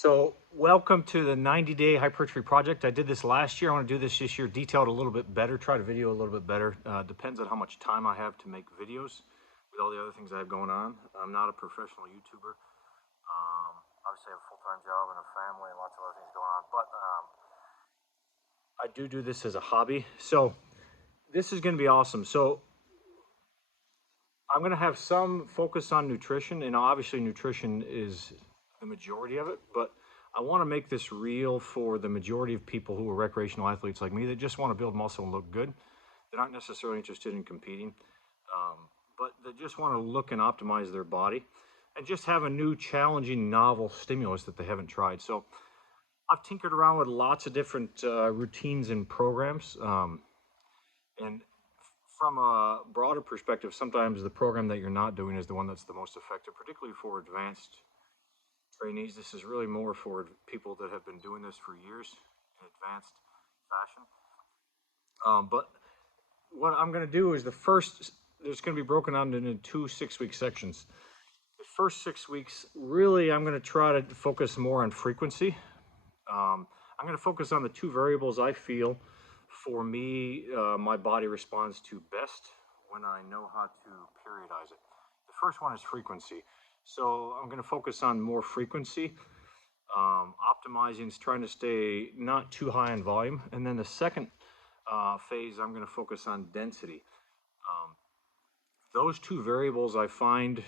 So welcome to the 90-day Hypertrophy Project. I did this last year. I want to do this year, detailed a little bit better, try to video a little bit better. Depends on how much time I have to make videos with all the other things I have going on. I'm not a professional YouTuber. Obviously I have a full-time job and a family and lots of other things going on, but I do this as a hobby. So this is going to be awesome. So I'm going to have some focus on nutrition, and obviously nutrition is the majority of it, but I want to make this real for the majority of people who are recreational athletes like me that just want to build muscle and look good. They're not necessarily interested in competing, but they just want to look and optimize their body and just have a new challenging novel stimulus that they haven't tried. So I've tinkered around with lots of different routines and programs, and from a broader perspective, sometimes the program that you're not doing is the one that's the most effective, particularly for advanced trainees. This is really more for people that have been doing this for years in advanced fashion. But what I'm going to do is there's going to be broken down into two 6-week sections. The first 6 weeks, really, I'm going to try to focus more on frequency. I'm going to focus on the two variables I feel for me, my body responds to best when I know how to periodize it. The first one is frequency. So I'm going to focus on more frequency, optimizing, trying to stay not too high in volume. And then the second phase, I'm going to focus on density. Those two variables I find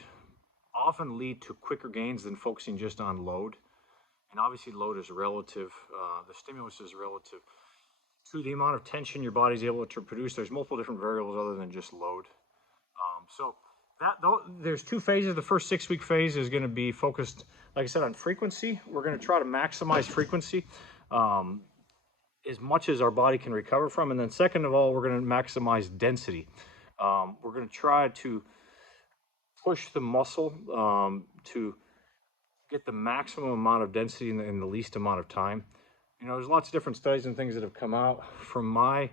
often lead to quicker gains than focusing just on load. And obviously load is relative. The stimulus is relative to the amount of tension your body's able to produce. There's multiple different variables other than just load. There's two phases. The first 6-week phase is going to be focused, like I said, on frequency. We're going to try to maximize frequency as much as our body can recover from. And then second of all, we're going to maximize density. We're going to try to push the muscle to get the maximum amount of density in the least amount of time. You know, there's lots of different studies and things that have come out. From my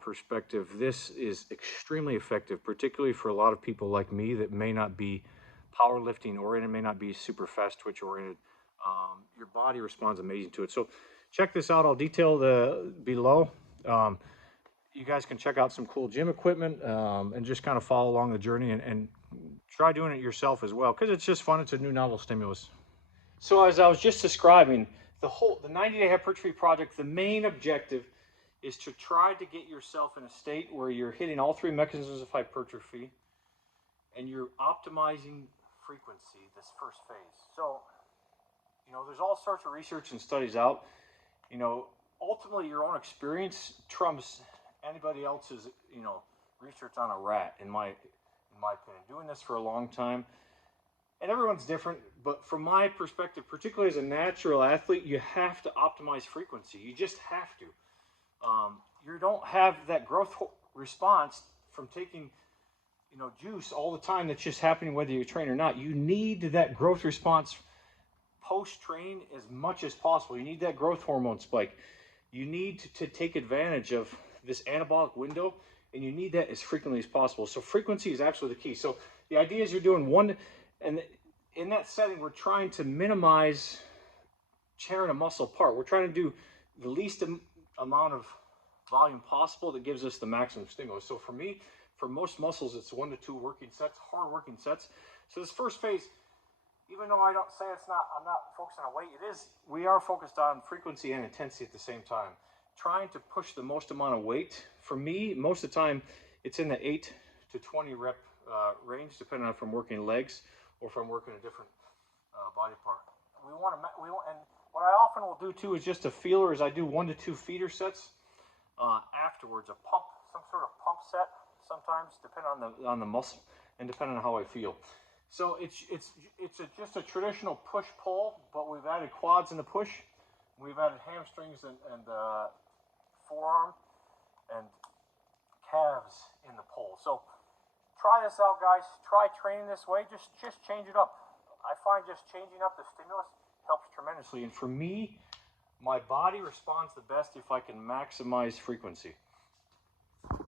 perspective, this is extremely effective, particularly for a lot of people like me that may not be powerlifting oriented, may not be super fast twitch oriented. Your body responds amazing to it. So check this out. I'll detail the below. You guys can check out some cool gym equipment and just kind of follow along the journey and try doing it yourself as well, because it's just fun. It's a new novel stimulus. So as I was just describing, the 90-day Hypertrophy Project, the main objective is to try to get yourself in a state where you're hitting all three mechanisms of hypertrophy and you're optimizing frequency this first phase. So, you know, there's all sorts of research and studies out. You know, ultimately your own experience trumps anybody else's, you know, research on a rat, in my opinion. Doing this for a long time, and everyone's different, but from my perspective, particularly as a natural athlete, you have to optimize frequency. You just have to. You don't have that growth response from taking, you know, juice all the time that's just happening whether you train or not. You need that growth response post-train as much as possible. You need that growth hormone spike. You need to take advantage of this anabolic window, and you need that as frequently as possible. So frequency is absolutely the key. So the idea is you're doing one, and in that setting, we're trying to minimize tearing a muscle apart. We're trying to do the least amount of volume possible that gives us the maximum stimulus. So for me, for most muscles, it's 1 to 2 working sets, hard working sets. So this first phase, even though I don't say I'm not focusing on weight, we are focused on frequency and intensity at the same time. Trying to push the most amount of weight. For me, most of the time, it's in the 8 to 20 rep range, depending on if I'm working legs or if I'm working a different body part. And what I often will do too is just a feeler, is I do 1 to 2 feeder sets afterwards, some sort of pump set sometimes, depending on the muscle and depending on how I feel. So it's just a traditional push-pull, but we've added quads in the push. We've added hamstrings and forearm and calves in the pull. So try this out, guys. Try training this way. Just change it up. I find just changing up the stimulus helps tremendously. And for me, my body responds the best if I can maximize frequency.